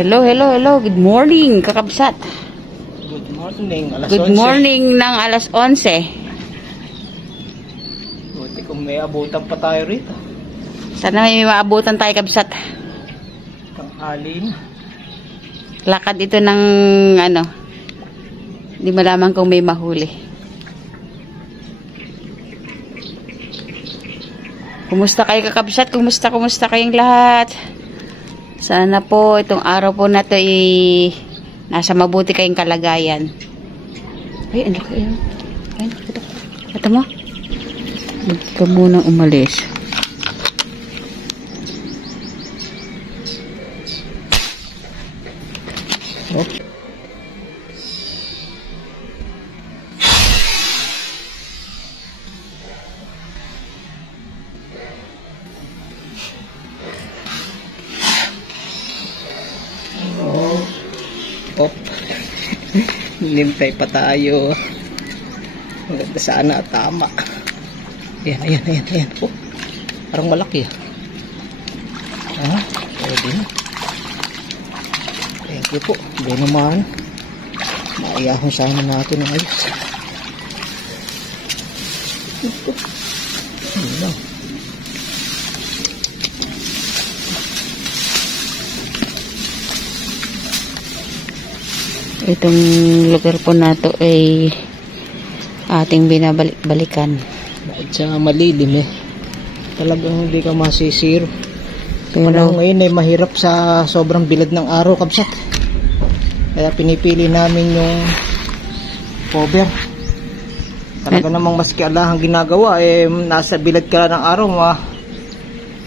Hello, hello, hello. Good morning, kakabsat. Good morning, alas 11. Good morning ng alas 11. Buti kung may abutan pa tayo rito. Sana may maabutan tayo, kabsat. Tanghali na. Lakad ito ng ano. Hindi malaman kung may mahuli. Kumusta kayo, kakabsat? Kumusta kayong lahat? Sana po itong araw po na to ay nasa mabuti kayong kalagayan. Ay, ang laki yun. Ay, ito mo. Huwag ka munang umalis. Oh. Op. Nintay pa tayo. Maganda sana at tama. Ayan. Oh, parang malaki ah. Pwede na. Thank you po. Hindi naman. Maayahon sana natin ng ayos. Ayan. Itong lugar po na to ay ating binabalik-balikan. Bakit siya malilim eh. Talagang hindi ka masisiro. Pero Ngayon ay mahirap sa sobrang bilad ng araw, kabsat. Kaya pinipili namin yung cover. Talaga namang maski alahang ginagawa eh, nasa bilad ka ng araw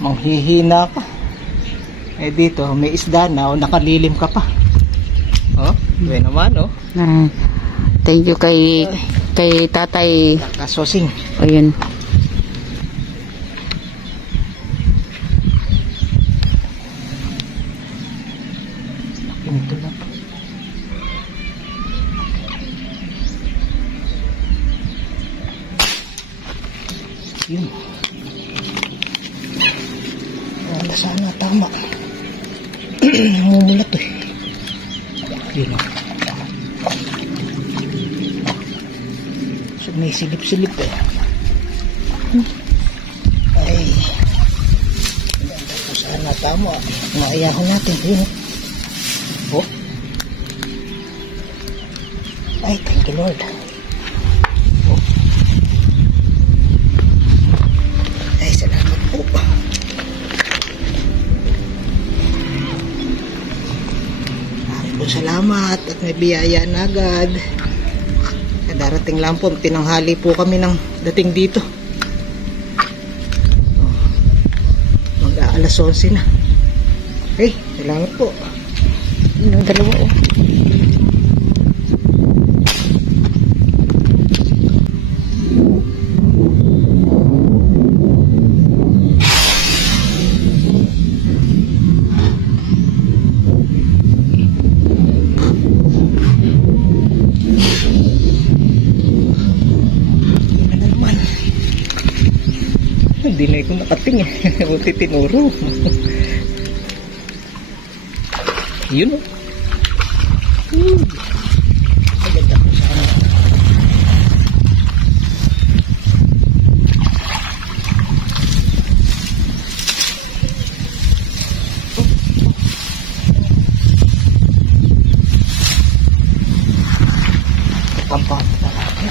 manghihina ka. Eh dito may isda na o nakalilim ka pa. Oh, buhay naman oh. Thank you kay Tatay Kasosing. O yun. Ito na. Yun. Wala sana tama. Namumulat eh. Yun o. So may silip-silip eh. Ay. Ganda po sana tama. Maayahon natin. Yun o. Oh. Ay, thank you Lord. Oh. Ay, salamat po. Salamat at may biyaya na agad. Darating lang po, tinanghali po kami ng dating dito. Mag-aalas 11 na. Hey, salamat po. Dalawa oh. Hindi na ito nakating eh. Buti tinuro. Yun o. Maganda ko sana. Pampang na natin.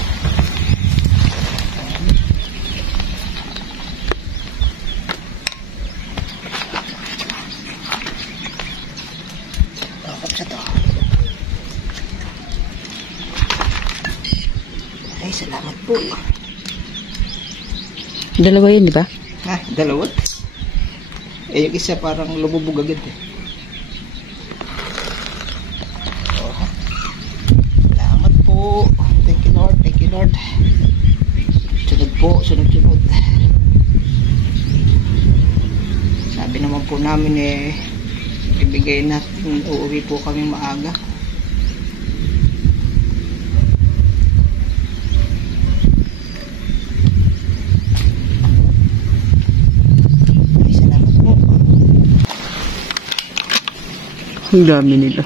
Ay, salamat po. Dalawa yun, di ba? Ha, dalawat? Eh, yung isa parang lumubog agad eh. Oh. Salamat po. Thank you Lord, thank you Lord. Sunod po, sunod. naman po namin ibigay natin, uuwi po kami maaga. Ay, salamat po. Ang dami nila.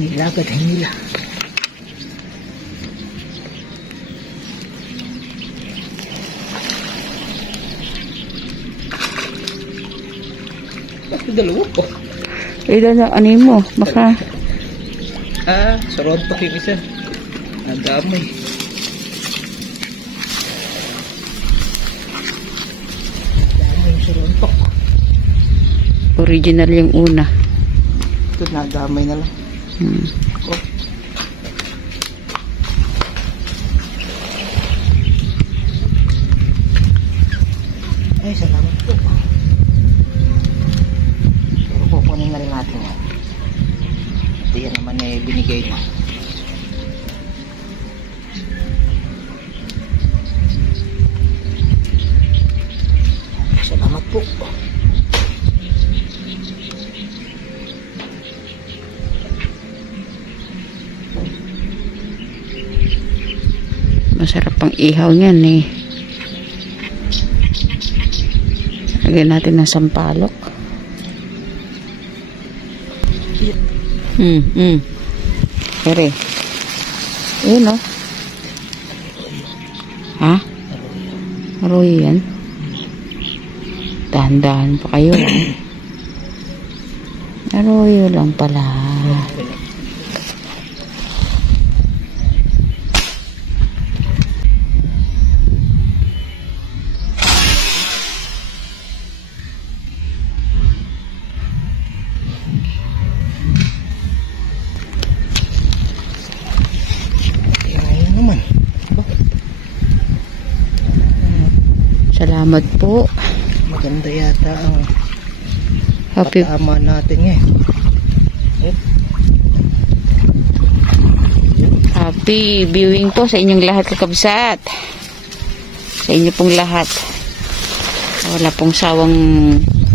Nilagad nila. Bakit dalawa po? Ano mo? Baka... Sa road pa yung isa. Nadamay. Nadamay yung sa road pa. Original yung una. Ito, nadamay na lang. Oh. Ay, salamat po. Pero kukunin na rin natin yan. Ito yan naman binigay na. Salamat po. Masarap pang ihaw niyan eh. Lagyan natin ng sampalok. Pere. Ayun o. Ha? Aroy yan. Dahan-dahan pa kayo. Aroy lang pala. Salamat po. Maganda yata ang Happy patama natin eh. Happy viewing po sa inyong lahat, kakabsat. Sa inyo pong lahat. Wala pong sawang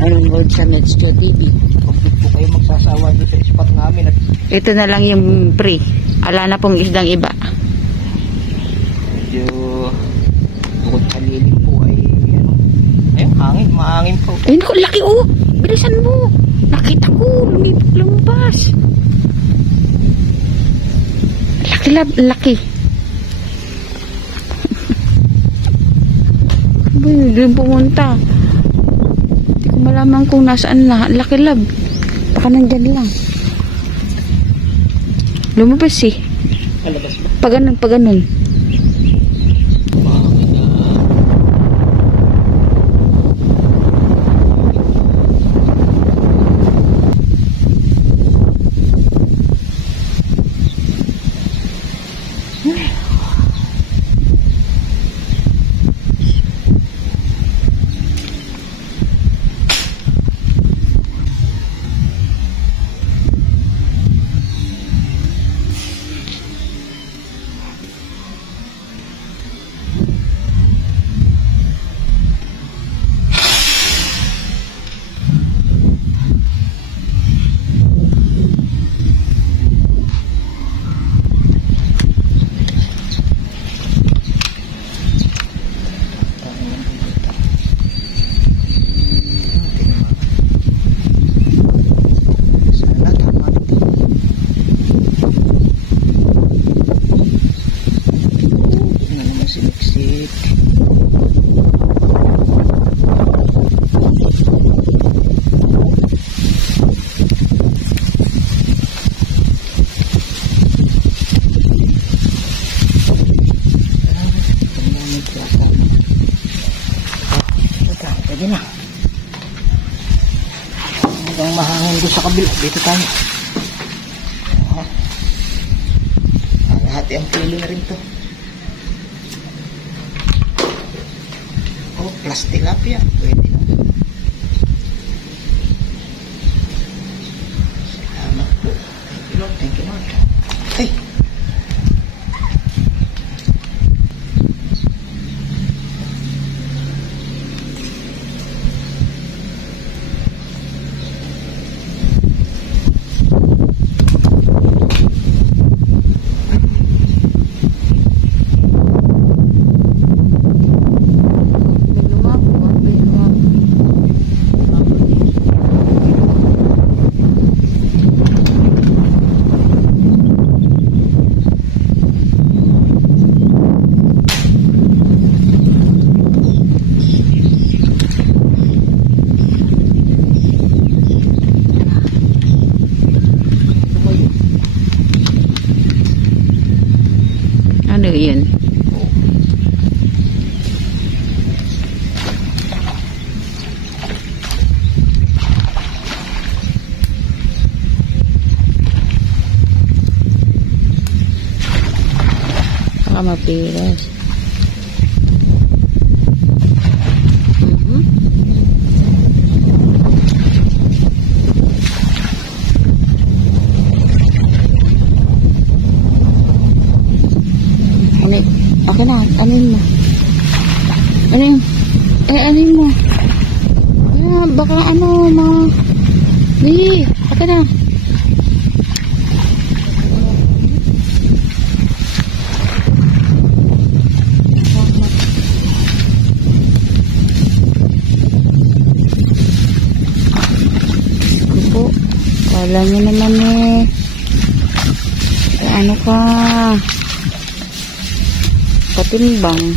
nanonood sa Netsjo TV. Bakit po kayo magsasawa doon sa spot namin at Ito na lang yung pre. Ala na pong isdang iba. medyo bukod sa lilim po ay hangin, mahangin po. Ayun ko, laki oh. Bilisan mo. Nakita ko, lumabas. Laki lab, laki. Doon pumunta. Hindi ko malaman kung nasaan na. Laki lab. Baka nandyan lang. Lumabas eh. Alabas ba? Paganon, paganon. Pwede na. Hanggang mahangin doon sa kabila. Dito tayo. Hati ang pilo na rin to. Oh, plus tilapia. Pwede na. Salamat po. Thank you, Lord. Thank you, Lord. Ay! Ano yun? Baka mapilas. Okay na, anin mo. Anin? Anin mo. Ah, baka ano, okay na. Opo, kala nyo naman ano ka. Patimbang.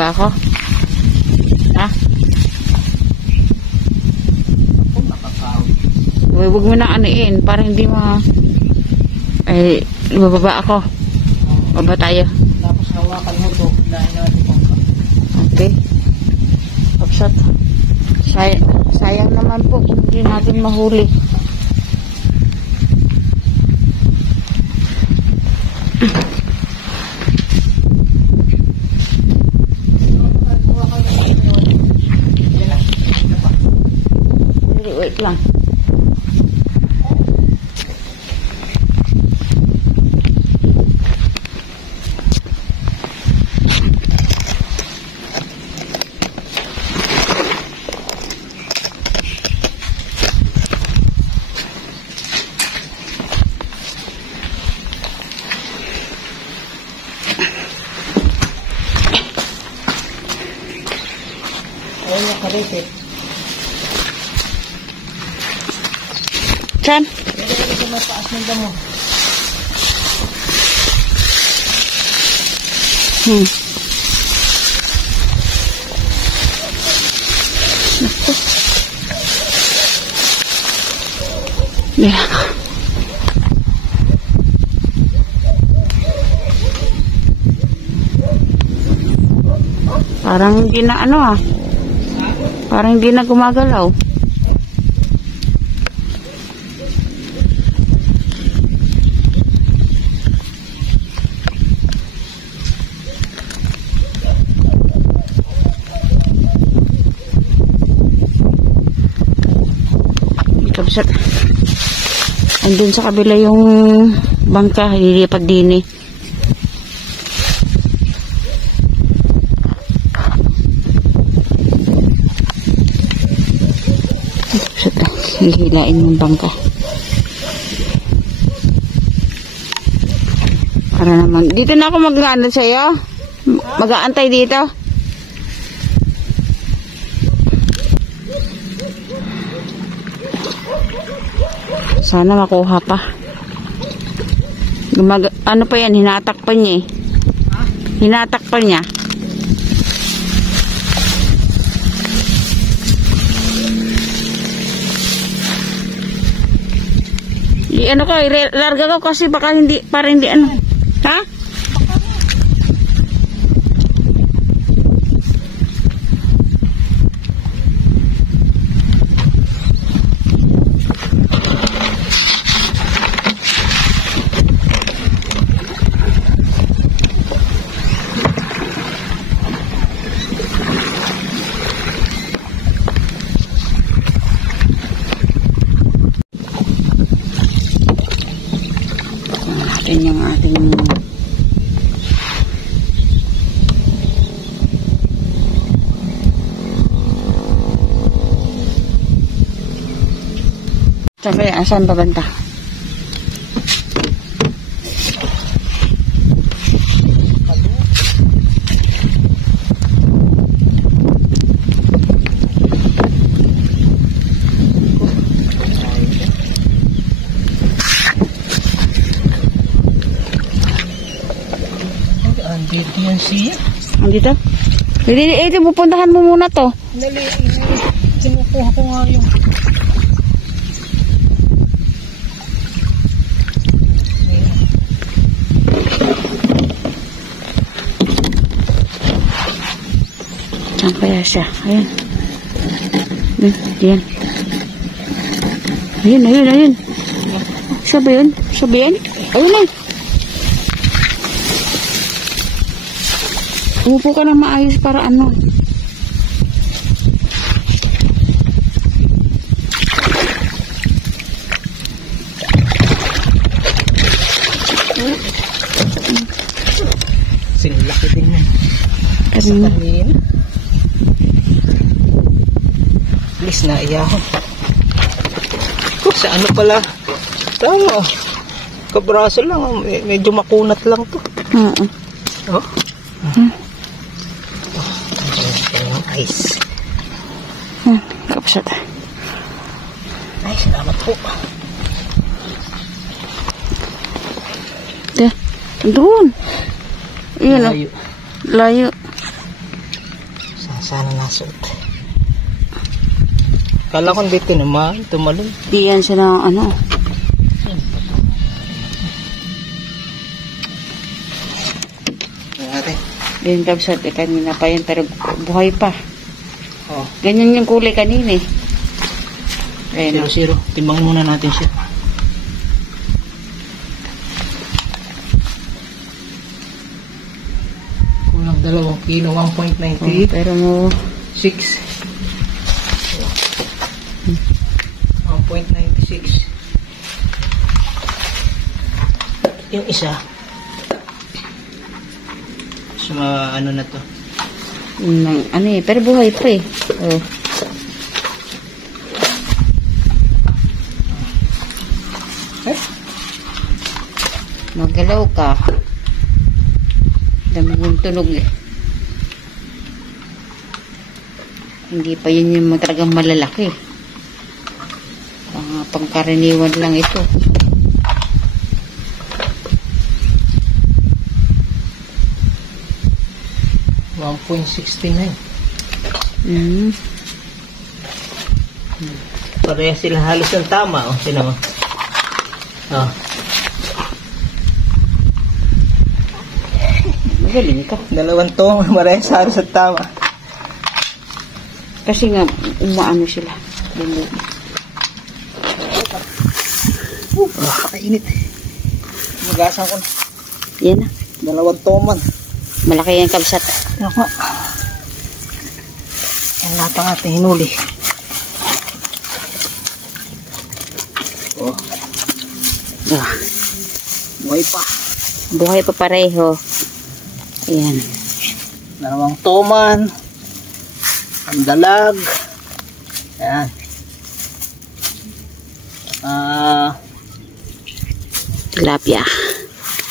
Bababa ako. Ha? Huwag mo na anuin para hindi bababa ako. Baba tayo. Tapos hawakan mo to. Dahil natin pangka. Okay. Kapsat. Sayang naman po kung hindi natin mahuli. Wait lang. Ayun yung karete. Saan? Pwede sa mataas ng damo. Naku. Yeah. Parang hindi na parang hindi na gumagalaw. Kabsat. Andun sa kabila yung bangka, lilipad din eh. Hihilain yung bangka para naman dito na ako mag-ano sa'yo, mag-aantay dito. Sana makuha pa. Ano pa yan, hinatak pa niya hinatak pa niya. Ano ko, larga ko kasi baka hindi, para hindi ano. Ha? Natin yung ating sabi, asan babanta? Andito yan siya. Andito? Ito, pupuntahan mo muna to. Dali, sinukuha ko nga yung saan kaya siya? Ayan. Ayan. Ayun. Siya ba yun? Ayun na. Umupo ka ng maayos para ano. singlaki din yan. Kasi please na iyaho. Sa ano pala? Tama. Kabraso lang. Medyo makunat lang to. Oh. Ice. Kapsat. Ay, salamat po. Doon. Iyan o. Layo. sana nasuot. Kala ko dito naman, tumalon. Diyan siya ng ano. Ayan natin. Diyan kabsat, kanina pa yan, pero buhay pa. Oh. Ganyan yung kulay kanina eh. Ayan. 0-0. Timbang muna natin siya. Kulang 2 kilo, 1.90. Pero mo 6. 1.96. Yung isa. So, ano na to? ano eh, pero buhay pa eh. Oh. Magalaw ka. Dami yung tunog eh. Hindi pa yun yung talagang malalaki. Pangkaraniwan lang ito. $1.69. Mm. Pareha sila halos ng tama. Oh, sila mo. Oh. Magaling ka. 2 tong marahil sa halos ng tama. Kasi nga, umaano sila. Kainit. Magasan ko na. Yan na. 2 toman. Malaki yung kabsat. Ako. Yan lahat ang ating hinuli. Oh. Ah. Buhay pa. Buhay pa pareho. Ayan. 2 toman. Ang dalag. Ayan. Tilapia.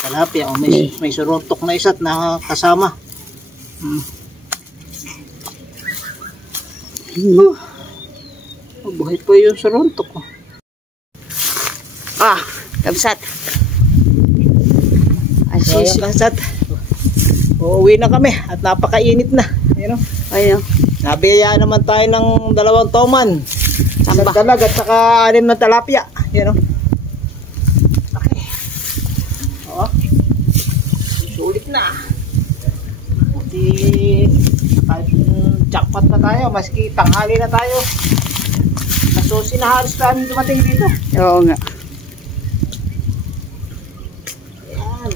Tilapia. Oh, may surontok na isa't nakakasama. Oh, buhay pa yung surontok. Oh. Ah, kabsat. So, ayan, kabsat. Uuwi na kami at napakainit na. Ayun, oh. Ayun. Nabiyayaan naman tayo ng 2 toman. Isang Samba. dalag at saka 6 na tilapia. Ayun, oh. Okay. Oo. Sulit na. Buti kahit jackpot na tayo, maski tanghali na tayo. So sinahalos namin dumating dito. Oo nga. Ayan.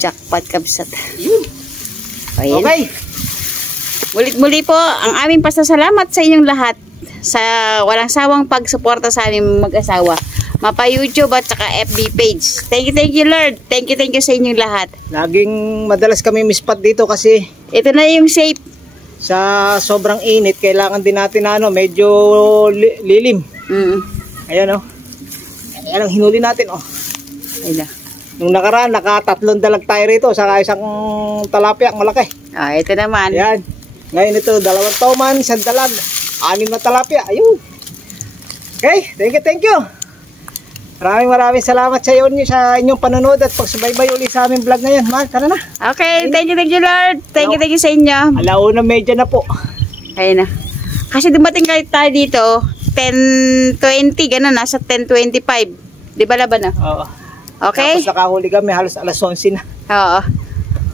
Jackpot kabsat. Yun. Ayan. Okay. Mulit-muli po ang aming pasasalamat sa inyong lahat sa walang sawang pagsuporta sa aming mag-asawa. Mapa YouTube at saka FB page. Thank you Lord. Thank you sa inyong lahat. Laging madalas kami mispat dito kasi Ito na yung safe. sa sobrang init, kailangan din natin medyo lilim. Ayan, oh. Ayan ang hinuli natin, oh. Ayun na. Nung nakaraan, 3 dalag tayo rito, saka isang talapia, malaki. Ah, ito naman. Ayan. Ngayon ito, 2 toman, 1 dalag, 6 na talapia. Ayun. Okay, thank you. Maraming salamat sa inyong panonood at pagsubaybay ulit sa aming vlog ngayon. Mahal, tara na. Okay, thank you Lord. Thank you sa inyo. 1:30 na po. Ayun na. Kasi dumating tayo dito, 10:20, gano'n, nasa 10:25. Di ba laban na? Oo. Okay? Tapos nakahuli kami, halos alas 11 na. Oo.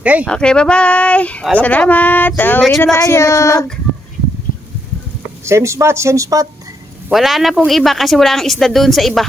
Okay? Okay, bye-bye. Alam po. Salamat. See you Uwi next na vlog, see you tayo. next vlog. Same spot. Wala na pong iba kasi wala ang isda doon sa iba.